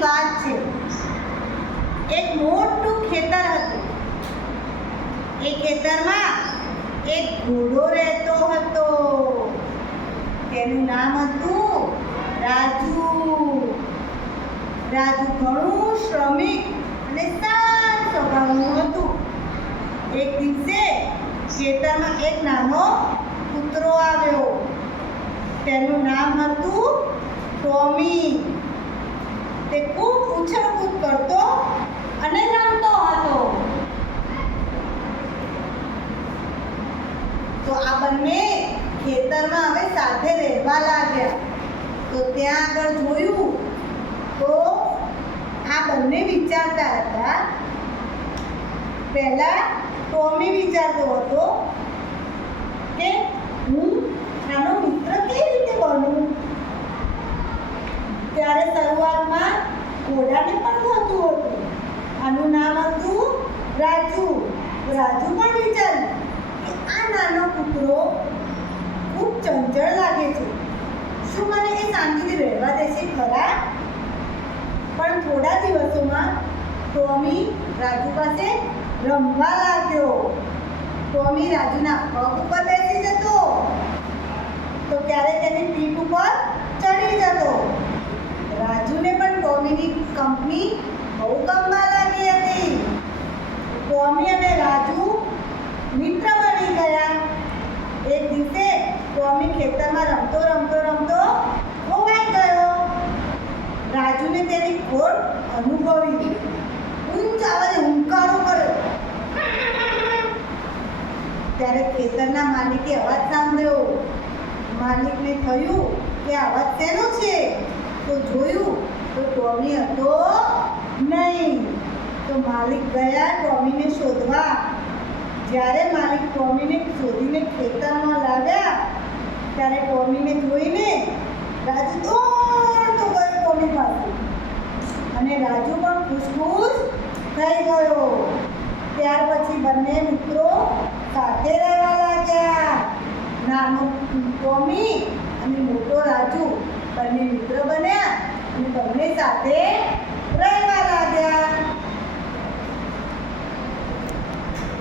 વાત છે. એક મોટું ખેતર હતું. એ ખેતરમાં એક ઘોડો રહેતો હતો. તેનું નામ હતું રાજુ. રાજુ ઘણું શ્રમિક અને શાંત સ્વભાવનું હતું. એક દિવસે ખેતરમાં એક નાનો કૂતરો આવ્યો. તેનું નામ હતું ટોમી. તે ખૂબ ઉછળકૂદ કરતો અને રમતો હતો. તો આ બંને ખેતરમાં હવે સાથે રહેવા લાગ્યા. તો ત્યાં આગળ જોયું તો આ બંને વિચારતા હતા. પહેલા ટોમી વિચારતો હતો કે હું આનો મિત્ર કેવી રીતે બનું ત્યારે શરૂઆતમાં ઘોડાને પણ થતું હતું. આનું નામ હતું રાજુ. રાજુ પણ વિચાર્યું કે આ નાનો કૂતરો ખૂબ ચંચળ લાગે છે. શું મને એ શાંતિથી રહેવા દેશે ખરા? પણ થોડા દિવસોમાં ટોમી રાજુ પાસે રમવા લાગ્યો. ટોમી રાજુના પગ ઉપર બેસી જતો. તો ત્યારે તેની પીઠ ઉપર ચડી જતો રાજુને પણ ટોમીની કંપની બહુ ગમવા લાગી હતી ટોમી અને રાજુ મિત્ર બની ગયા. એક દિવસે ટોમી ખેતરમાં રમતો રમતો રમતો ખોવાઈ ગયો. રાજુને તેની ખોટ અનુભવી. ઊંચ અવાજે હુંકારો કર્યો. ત્યારે ખેતરના માલિકે અવાજ સાંભળ્યો. માલિકને થયું કે અવાજ તેનો છે? તો જોયું તો ટોમી હતો માલિક ગયા ટોમીને શોધવા. જ્યારે માલિક ટોમીને શોધીને ખેતરમાં લાવ્યા ત્યારે ટોમીને જોઈને રાજુ દોડતો ગયો ટોમી પાસે. અને રાજુ પણ ખુશ ખુશ થઈ ગયો. ત્યાર પછી બંને મિત્રો સાથે રહેવા લાગ્યા. નાનો ટોમી અને મોટો રાજુ બંને મિત્ર બન્યા અને બંને સાથે